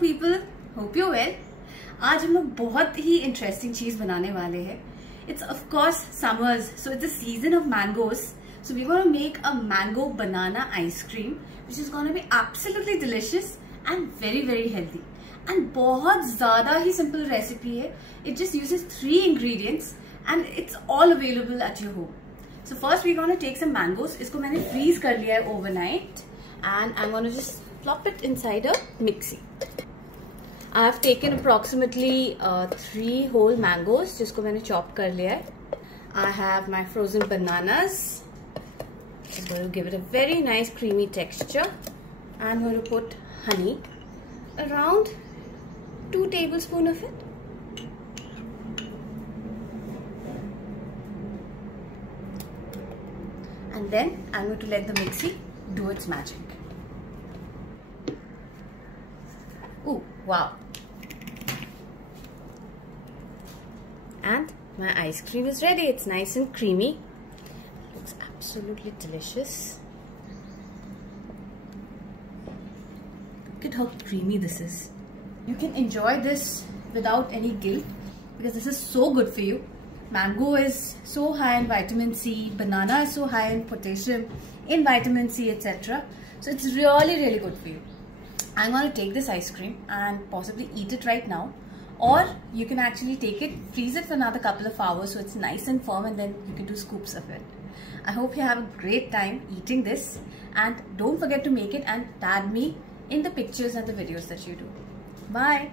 people, hope you're well. आज हम लोग बहुत ही इंटरेस्टिंग चीज बनाने वाले हैं. It's of course summers, so it's the season of mangoes. So we're going to make a mango banana ice cream, which is going to be absolutely delicious and very very healthy. And बहुत ज़्यादा ही simple recipe है. It just uses 3 ingredients and it's all available at your home. So first we're going to take some mangoes. इसको मैंने freeze कर लिया है overnight, and I'm going to just plop it inside a mixie. I have taken approximately 3 whole mangoes जिसको मैंने chop कर लिया है. I have my frozen bananas. I'm going to give it a very nice creamy texture. I'm going to put honey, around 2 tablespoons of it. And then I'm going to let the mixie do its magic. Ooh, wow. And my ice cream is ready. It's nice and creamy. Looks absolutely delicious. Look at how creamy this is. You can enjoy this without any guilt because this is so good for you. Mango is so high in vitamin C, banana is so high in potassium, in vitamin C, etc. So it's really really good for you. I'm going to take this ice cream and possibly eat it right now, or you can actually take it, freeze it for another couple of hours so it's nice and firm, and then you can do scoops of it. I hope you have a great time eating this, and don't forget to make it and tag me in the pictures and the videos that you do. Bye.